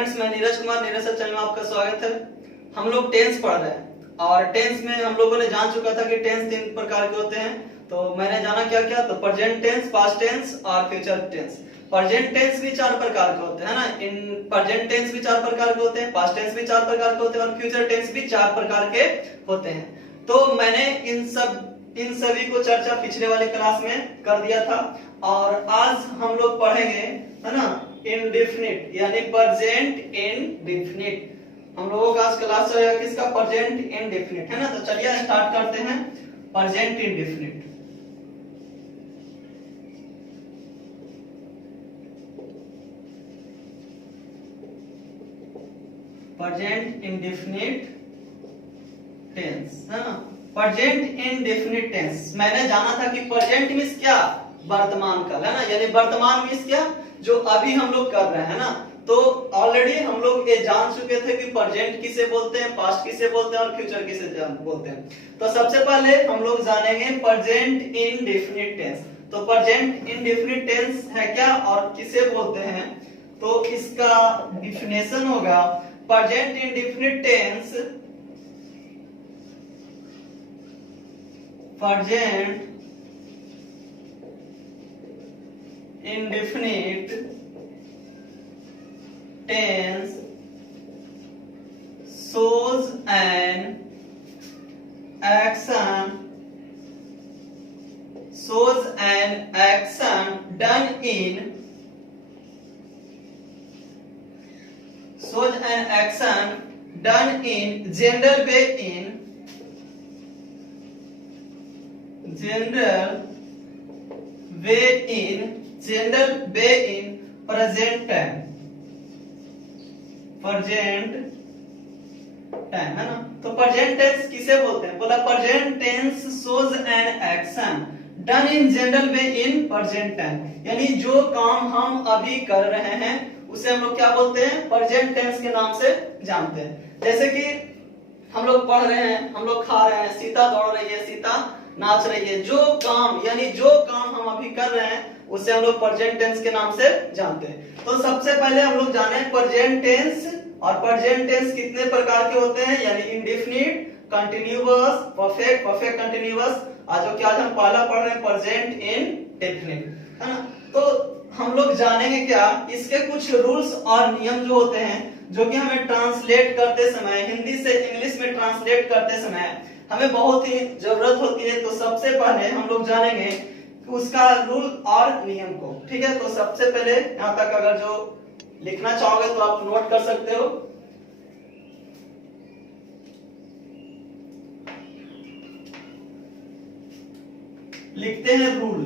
Friends, मैं Neeraj Kumar, Neeraj sir channel में आपका स्वागत है। हम लोग टेंस पढ़ रहे हैं और टेंस में हम लोगों ने जान चुका था कि टेंस 3 प्रकार के होते हैं। तो मैंने जाना क्या क्या, तो प्रेजेंट टेंस, पास्ट टेंस और फ्यूचर टेंस। प्रेजेंट टेंस भी 4 प्रकार के होते हैं ना, इन प्रेजेंट टेंस भी 4 प्रकार के होते हैं, पास्ट टेंस भी 4 प्रकार के होते हैं और फ्यूचर टेंस भी 4 प्रकार के होते हैं। तो मैंने इन सभी को चर्चा पिछले वाले क्लास में कर दिया था और आज हम लोग पढ़ेंगे, है ना, इंडेफिनिट यानी प्रेजेंट इंडेफिनिट। हम लोगों का आज क्लास चलेगा किसका, प्रेजेंट इंडेफिनिट, है ना। तो चलिए स्टार्ट करते हैं present indefinite. Present indefinite tense, है ना। प्रेजेंट इंडेफिनिट टेंस मैंने जाना था कि प्रेजेंट मींस क्या, वर्तमान काल, है ना, यानी वर्तमान मींस क्या, जो अभी हम लोग कर रहे हैं ना। तो ऑलरेडी हम लोग ये जान चुके थे कि प्रेजेंट किसे बोलते हैं, पास्ट किसे बोलते हैं और फ्यूचर किसे बोलते हैं। तो सबसे पहले हम लोग जानेंगे प्रेजेंट इंडेफिनिट टेंस। तो प्रेजेंट इंडेफिनिट टेंस है क्या और किसे बोलते हैं, तो इसका डिफिनेशन होगा present indefinite tense, present indefinite tense shows an action done in general way in present time, है ना। तो प्रेजेंट टेंस किसे बोलते हैं, बोला present tense shows an action done in general way in present time, यानी जो काम हम अभी कर रहे हैं उसे हम लोग क्या बोलते हैं, प्रेजेंट टेंस के नाम से जानते हैं। जैसे कि हम लोग पढ़ रहे हैं, हम लोग खा रहे हैं, सीता दौड़ रही है, सीता नाच रही है, जो काम यानी जो काम हम अभी कर रहे हैं उसे हम लोग प्रेजेंट टेंस के नाम से जानते हैं। तो सबसे पहले हम लोग जाने प्रेजेंट टेंस, और प्रेजेंट टेंस कितने प्रकार के होते हैं, यानी indefinite, continuous, perfect, perfect continuous, आज जो कि आज हम पहला पढ़ रहे हैं प्रेजेंट इंडेफिनिट, है ना। तो हम लोग जानेंगे क्या, इसके कुछ रूल्स और नियम जो होते हैं, जो कि हमें ट्रांसलेट करते समय, हिंदी से इंग्लिश में ट्रांसलेट करते समय हमें बहुत ही जरूरत होती है। तो सबसे पहले हम लोग जानेंगे उसका रूल और नियम को, ठीक है। तो सबसे पहले यहां तक अगर जो लिखना चाहोगे तो आप नोट कर सकते हो। लिखते हैं रूल।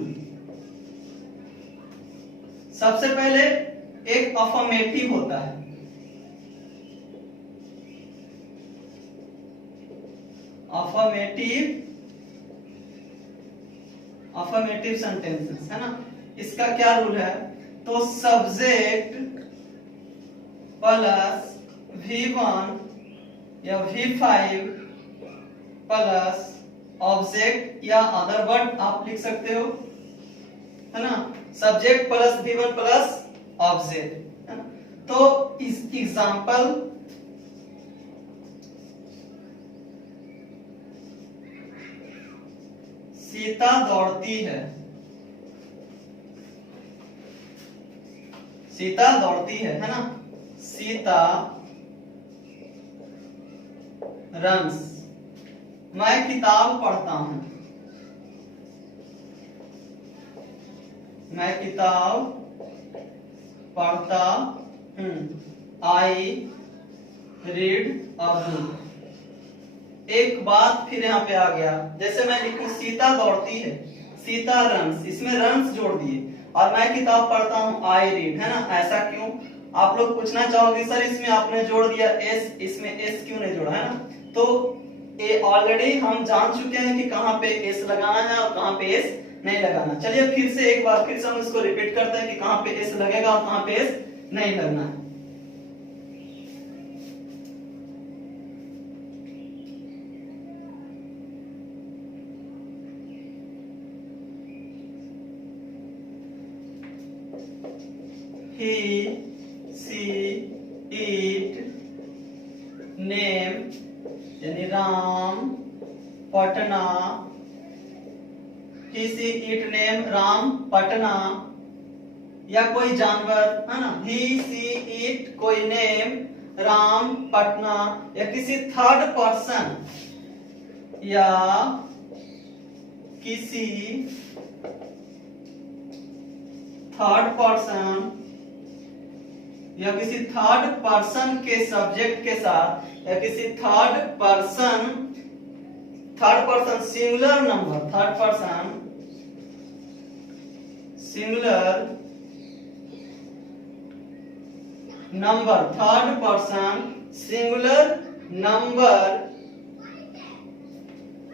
सबसे पहले एक अफर्मेटिव होता है, अफर्मेटिव सेंटेंसेस, है ना। इसका क्या रूल है, तो सब्जेक्ट प्लस V1 या V5 प्लस ऑब्जेक्ट या अदर वर्ड आप लिख सकते हो, है ना। Subject plus V1 plus object, है ना। तो इस एग्जांपल सीता दौड़ती है, सीता दौड़ती है ना। सीता रन्स, मैं किताब पढ़ता हूं, मैं किताब पढ़ता हूं, आई रीड अ बुक। एक बात फिर यहाँ पे आ गया, जैसे मैं लिखूं सीता दौड़ती है, सीता रन्स, इसमें रन्स जोड़ दिए, और मैं किताब पढ़ता हूं, आई रीड, है ना। ऐसा क्यों, आप लोग पूछना चाहोगे सर इसमें आपने जोड़ दिया एस, इसमें एस क्यों नहीं जोड़ा, है ना। तो ये ऑलरेडी हम जान चुके हैं कि कहाँ पे एस लगाना है और कहाँ पे एस नहीं लगाना। चलिए फिर से एक बार फिर से हम इसको रिपीट करते हैं कि कहाँ पे एस लगेगा और कहाँ पे एस नहीं लगना है। he, she ईट नेम यानी राम पटना, ही सी ईट नेम राम पटना, या कोई जानवर है ना, ही सी ईट कोई नेम राम पटना, या किसी थर्ड पर्सन या किसी थर्ड पर्सन या किसी थर्ड पर्सन के सब्जेक्ट के साथ, या किसी third person singular number, third person singular number, third person singular number,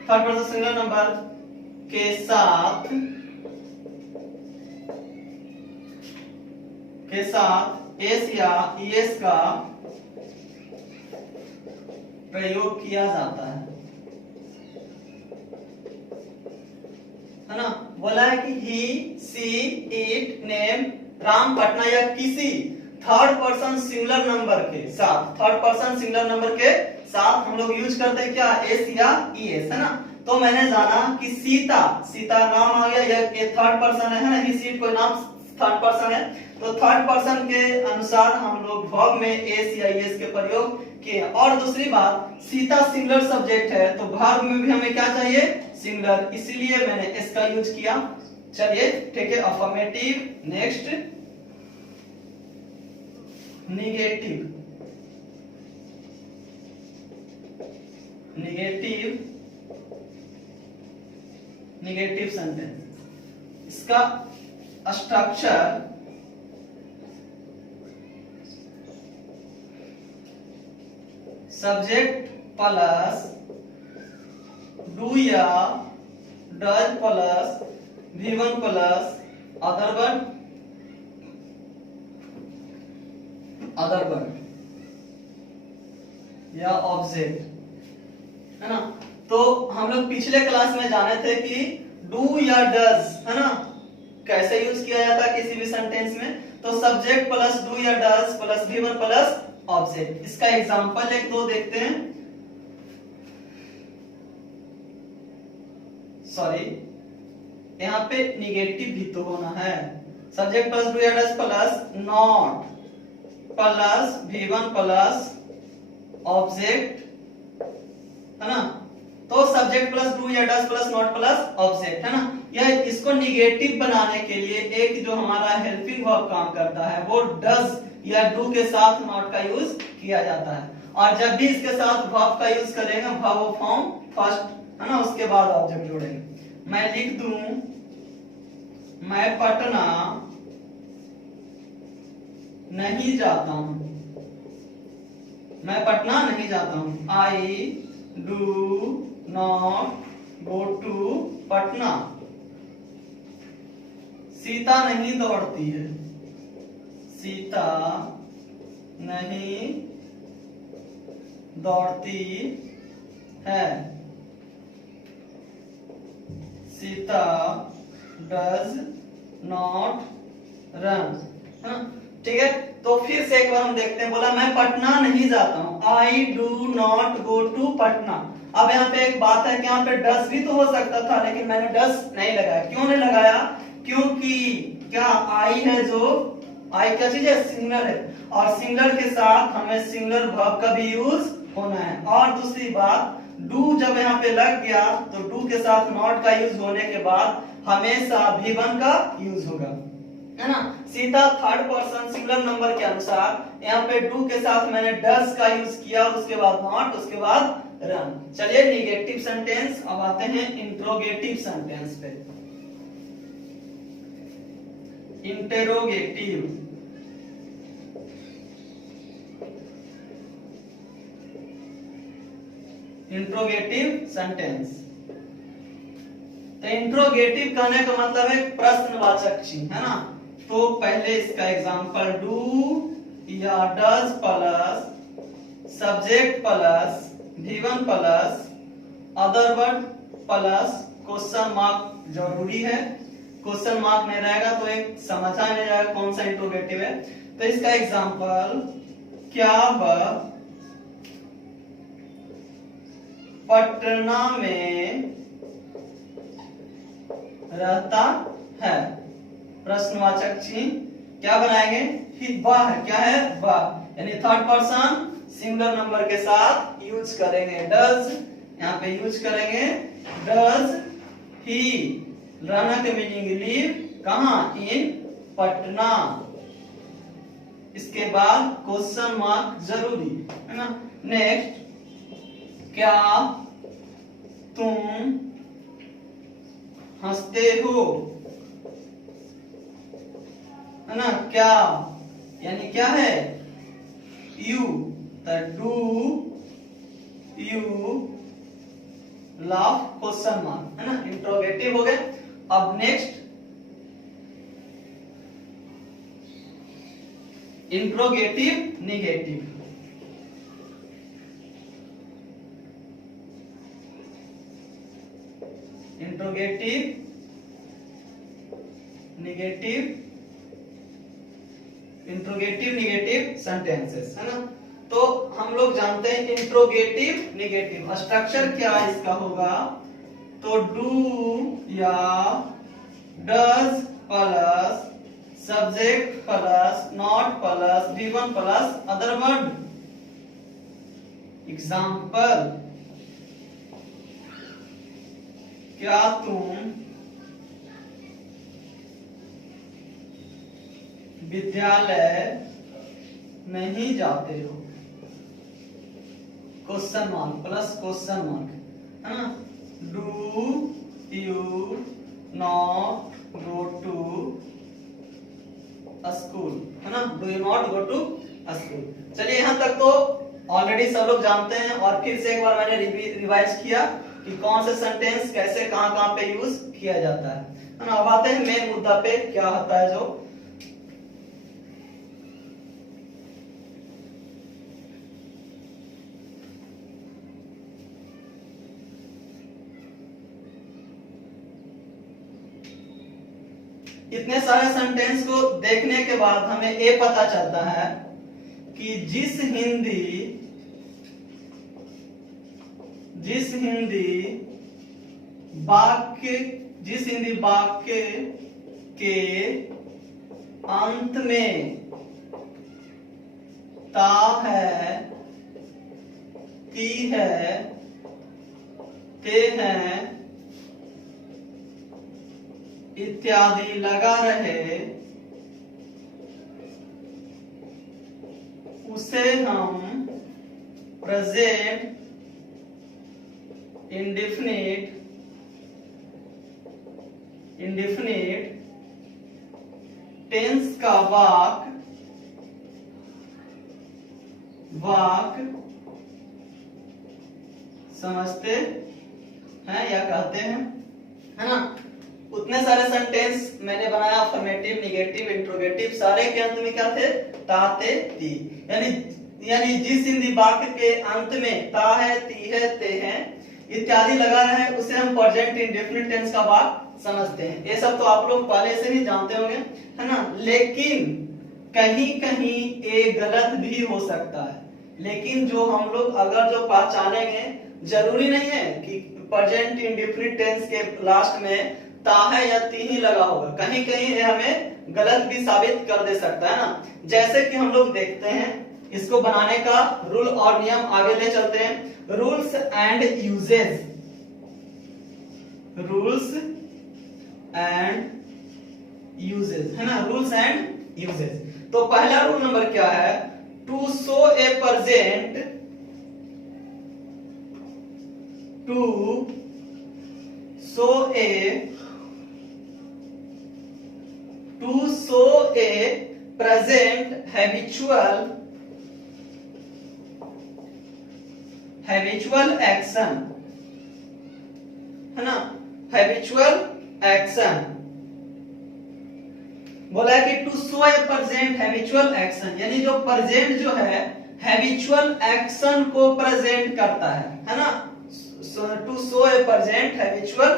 third person singular number के साथ एस या ईएस का प्रयोग किया जाता है ना। बोला है कि he see it name Ram Patna, या किसी थर्ड पर्सन सिंगुलर नंबर के साथ, थर्ड पर्सन सिंगुलर नंबर के साथ हम लोग यूज करते हैं क्या, एस या ईएस, है ना। तो मैंने जाना कि सीता नाम आ गया, ये थर्ड पर्सन है ना, ही सीट कोई नाम थर्ड पर्सन है, तो थर्ड पर्सन के अनुसार हम लोग वर्ब में एस या ईएस के प्रयोग किए। और दूसरी बात, सीता सिंगुलर सब्जेक्ट है, तो वर्ब में भी हमें क्या चाहिए, सिंगुलर, इसीलिए मैंने एस का यूज किया। चलिए ठीक है, affirmative. Next negative, negative sentence. इसका स्ट्रक्चर सब्जेक्ट प्लस डू या does plus V1 plus other word या ऑब्जेक्ट, है ना। तो हम लोग पिछले क्लास में जाने थे कि डू या डज, है ना, कैसे यूज किया जाता है किसी भी सेंटेंस में। तो सब्जेक्ट प्लस डू या does plus V1 plus object. इसका एग्जांपल एक दो देखते हैं। सॉरी, यहाँ पे निगेटिव भी तो होना है। सब्जेक्ट प्लस डू या does plus not plus V1 plus object, है ना। तो सब्जेक्ट प्लस डू या does plus not plus object, है ना। यह इसको निगेटिव बनाने के लिए एक जो हमारा हेल्पिंग वर्ब काम करता है वो डज या डू के साथ नॉट का यूज किया जाता है। और जब भी इसके साथ वर्ब का यूज करेंगे, वर्ब फॉर्म फर्स्ट, है ना, उसके बाद ऑब्जेक्ट जोड़ेंगे। मैं लिख दूं, मैं पटना नहीं जाता हूं, मैं पटना नहीं जाता हूं। I do not go to Patna. Sita नहीं दौड़ती है, सीता नहीं दौड़ती है। Sita does not run. ठीक है, तो फिर से एक बार हम देखते हैं। बोला मैं पटना नहीं जाता हूं, I do not go to Patna. अब यहाँ पे एक बात है कि यहाँ पे डस भी तो हो सकता था, लेकिन मैंने डस नहीं लगाया। क्यों नहीं लगाया? क्योंकि क्या आई है, जो आई क्या चीज है, सिंगुलर है, और सिंगुलर के साथ हमें सिंगुलर वर्ब का भी यूज होना है। और दूसरी बात, डू जब यहाँ पे लग गया तो डू के साथ नॉट का यूज होने के बाद हमेशा V1 का यूज होगा, है ना। सीधा थर्ड पर्सन सिंगुलर नंबर के अनुसार यहाँ पे डू के साथ मैंने डस का यूज किया, उसके बाद नॉट, उसके बाद रन। चलिए निगेटिव सेंटेंस। अब आते हैं इंट्रोगेटिव सेंटेंस पे। Interrogative, interrogative sentence. तो इंट्रोगेटिव कहने का मतलब है प्रश्नवाचक चिन्ह, है ना। तो पहले इसका एग्जांपल, डू या does plus subject plus V1 plus other word plus question mark जरूरी है। क्वेश्चन मार्क नहीं रहेगा तो एक समझा नहीं जाएगा कौन सा इंट्रोगेटिव है। तो इसका एग्जांपल, क्या वह पटना में रहता है? प्रश्नवाचक चिन्ह क्या बनाएंगे? वह है, क्या है? वह, यानी थर्ड पर्सन सिंगुलर नंबर के साथ यूज करेंगे। डज यहाँ पे यूज करेंगे। डज ही, रहना के मीनिंग लिव, कहां? इन पटना। इसके बाद क्वेश्चन मार्क जरूरी है ना। नेक्स्ट, क्या तुम हंसते हो? है ना। क्या यानी क्या है? You, do you laugh? Question mark, है ना। इंट्रोगेटिव हो गए। अब next interrogative negative. Interrogative negative, interrogative negative sentences, है ना। तो हम लोग जानते हैं इंट्रोगेटिव निगेटिव स्ट्रक्चर क्या इसका होगा। तो डू या does plus subject plus not plus V1 plus other word. Example, क्या तुम विद्यालय नहीं जाते हो? Question mark plus question mark, है ना। Do you not go to school, है ना। Do you not go to school. चलिए यहाँ तक तो ऑलरेडी सब लोग जानते हैं, और फिर से एक बार मैंने रिवाइज किया कि कौन से सेंटेंस कैसे कहां कहां पे यूज किया जाता है ना। अब आते हैं मेन मुद्दा पे, क्या होता है जो इतने सारे सेंटेंस को देखने के बाद हमें ये पता चलता है कि जिस हिंदी वाक्य के अंत में ता है, ती है, ते हैं इत्यादि लगा रहे, उसे हम प्रेजेंट इंडेफिनिट टेंस का वाक्य समझते हैं या कहते हैं, है ना। उतने सारे सेंटेंस मैंने बनाया, अफर्मेटिव, निगेटिव, इंट्रोगेटिव, सारे के अंत में क्या थे? ता, ते, ती। यानी जिस हिंदी वाक्य के अंत में ता है, ती है, ते है इत्यादि लगा रहा है, उसे हम प्रेजेंट इंडेफिनिट टेंस का वाक्य समझते हैं। ये सब तो आप लोग पहले से ही जानते होंगे, है ना। लेकिन कहीं कहीं ये गलत भी हो सकता है। लेकिन जो हम लोग अगर जो पहचानेंगे, जरूरी नहीं है कि प्रेजेंट इंडेफिनिट टेंस के लास्ट में ता है या ती ही लगा होगा, कहीं कहीं ये हमें गलत भी साबित कर दे सकता है ना। जैसे कि हम लोग देखते हैं, इसको बनाने का रूल और नियम आगे ले चलते हैं। Rules and uses, rules and uses, है ना। Rules and uses. तो पहला रूल नंबर क्या है? To show a present, to show a present habitual action, है ना। habitual action बोला है कि to show a present habitual action, यानी जो प्रेजेंट जो है हैबिचुअल एक्शन को प्रेजेंट करता है ना। To show a present habitual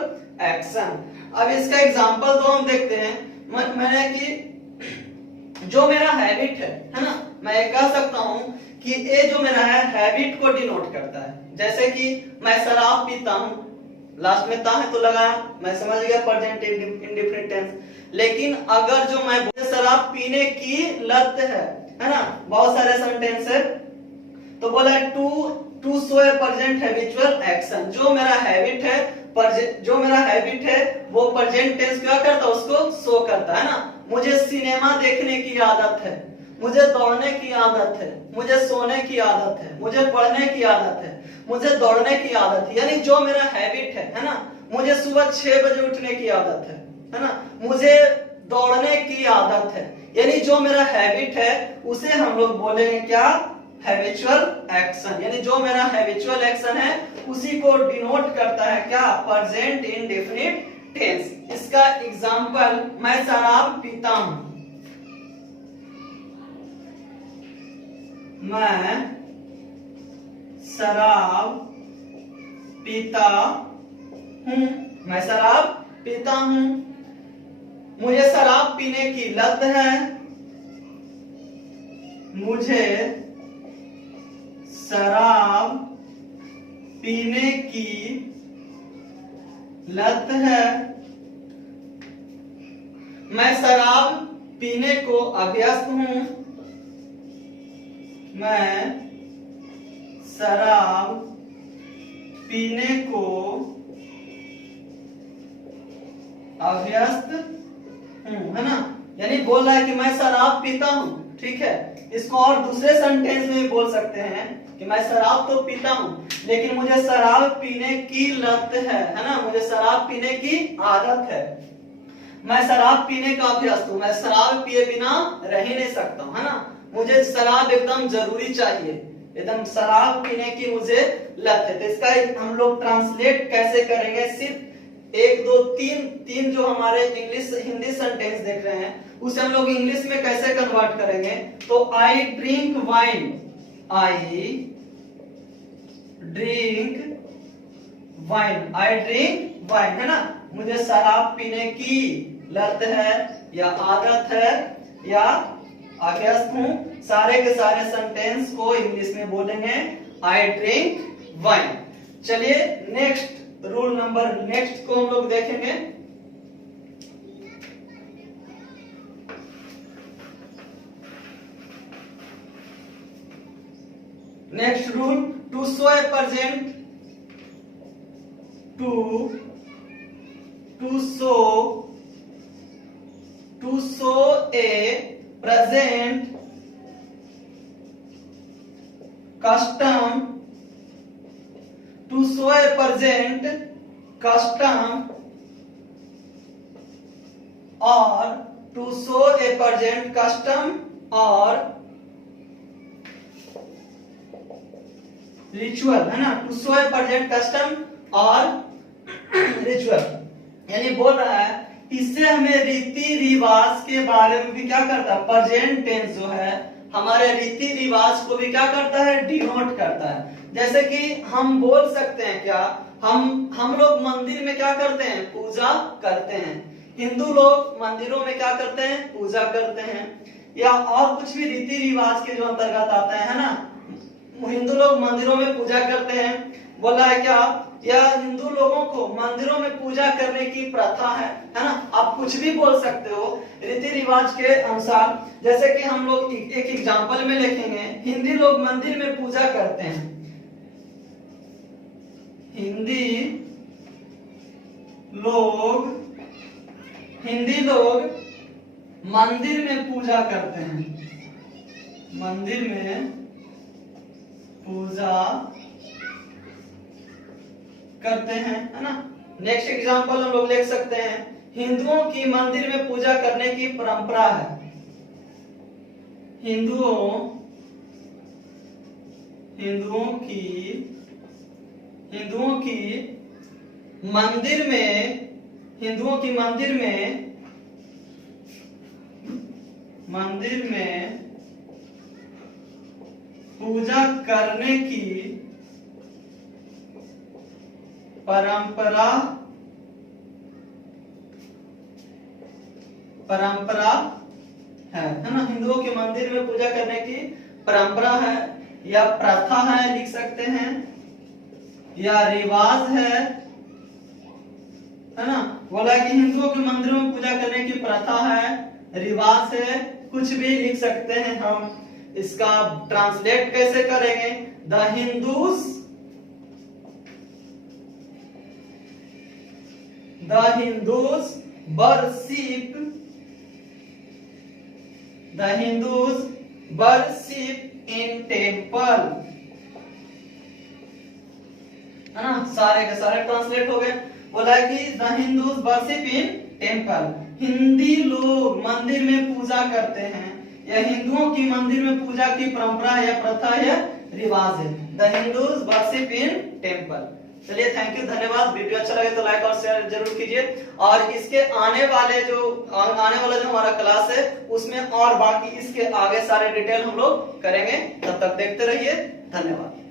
action. अब इसका एग्जांपल तो हम देखते हैं। मैंने कि जो मेरा हैबिट है ना, मैं ये कह सकता हूं कि ए जो मेरा है हैबिट को डिनोट करता है। जैसे कि मैं शराब पीता हूं, लास्ट में ता है तो लगाया, मैं समझ गया प्रेजेंट इंडेफिनिट टेंस। लेकिन अगर जो मैं शराब पीने की लत है ना, बहुत सारे सेंटेंस है, तो बोला है to show a present habitual action. जो मेरा हैबिट है वो प्रेजेंट टेंस क्या करता है, उसको शो करता है ना। मुझे सिनेमा देखने की आदत है, मुझे दौड़ने की आदत है, मुझे सोने की आदत है, मुझे पढ़ने की आदत है, मुझे दौड़ने की आदत है। यानी जो मेरा हैबिट है ना, मुझे सुबह 6 बजे उठने की आदत है ना, मुझे दौड़ने की आदत है। यानी जो मेरा हैबिट है उसे हम लोग बोलेंगे क्या, हैबिचुअल एक्शन। यानी जो मेरा हैबिचुअल एक्शन है उसी को डिनोट करता है क्या, प्रेजेंट इंडेफिनिट टेंस। इसका एग्जांपल, मैं शराब पीता हूं, मैं शराब पीता हूं, मैं शराब पीता हूं, मुझे शराब पीने की लत है, मुझे शराब पीने की लत है, मैं शराब पीने को अभ्यस्त हूं, मैं शराब पीने को अभ्यस्त हूं, है ना। यानी बोल रहा है कि मैं शराब पीता हूं, ठीक है। इसको और दूसरे सेंटेंस में भी बोल सकते हैं कि मैं शराब तो पीता हूं लेकिन मुझे शराब पीने की लत है ना, मुझे शराब पीने की आदत है। मैं शराब पीने का अभ्यस्त हूं, मैं शराब पिए बिना रह ही नहीं सकता हूं, है ना। मुझे शराब एकदम जरूरी चाहिए, एकदम शराब पीने की मुझे लत है। तो इसका हम लोग ट्रांसलेट कैसे करेंगे, सिर्फ 1 2 3 जो हमारे इंग्लिश हिंदी सेंटेंस देख रहे हैं उसे हम लोग इंग्लिश में कैसे कन्वर्ट करेंगे। तो आई ड्रिंक वाइन, आई ड्रिंक वाइन, आई ड्रिंक वाइन, है ना। मुझे शराब पीने की लत है या आदत है या अभ्यस्त हूं, सारे के सारे सेंटेंस को इंग्लिश में बोलेंगे आई ड्रिंक वाइन। चलिए नेक्स्ट रूल नंबर नेक्स्ट को हम लोग देखेंगे। Next rule, to show a present, to show a present custom, to show a present custom और to show a present custom और रिचुअल, है ना। To show a present custom और ritual, यानी बोल रहा है इससे हमें रीति रिवाज के बारे में भी क्या करता है, प्रेजेंट टेंस जो है हमारे रीति रिवाज को भी क्या करता है, डिनोट करता है। जैसे कि हम बोल सकते हैं क्या, हम लोग मंदिर में क्या करते हैं, पूजा करते हैं। हिंदू लोग मंदिरों में क्या करते हैं, पूजा करते हैं। या और कुछ भी रीति रिवाज के जो अंतर्गत आता है ना, हिंदू लोग मंदिरों में पूजा करते हैं। बोला है क्या, या हिंदू लोगों को मंदिरों में पूजा करने की प्रथा है ना। आप कुछ भी बोल सकते हो रीति रिवाज के अनुसार। जैसे कि हम लोग एक एग्जांपल में लिखेंगे, हिंदी लोग मंदिर में पूजा करते हैं, हिंदी लोग मंदिर में पूजा करते हैं, मंदिर में पूजा करते हैं, है ना। नेक्स्ट एग्जांपल हम लोग लिख सकते हैं, हिंदुओं की मंदिर में पूजा करने की परंपरा है, हिंदुओं की मंदिर में पूजा करने की परंपरा है ना। हिंदुओं के मंदिर में पूजा करने की परंपरा है या प्रथा है लिख सकते हैं, या रिवाज है ना। बोला कि हिंदुओं के मंदिरों में पूजा करने की प्रथा है, रिवाज है, कुछ भी लिख सकते हैं हम। इसका ट्रांसलेट कैसे करेंगे? The Hindus worship in temple, है ना। सारे के सारे ट्रांसलेट हो गए। बोला कि the Hindus worship in temple, Hindi लोग मंदिर में पूजा करते हैं, या हिंदुओं की मंदिर में पूजा की परंपरा या प्रथा या रिवाज है। The Hindus worship in temple. चलिए, थैंक यू, धन्यवाद। वीडियो अच्छा लगे तो लाइक और शेयर जरूर कीजिए, और इसके आने वाला जो हमारा क्लास है उसमें और बाकी इसके आगे सारे डिटेल हम लोग करेंगे। तब तक देखते रहिए, धन्यवाद।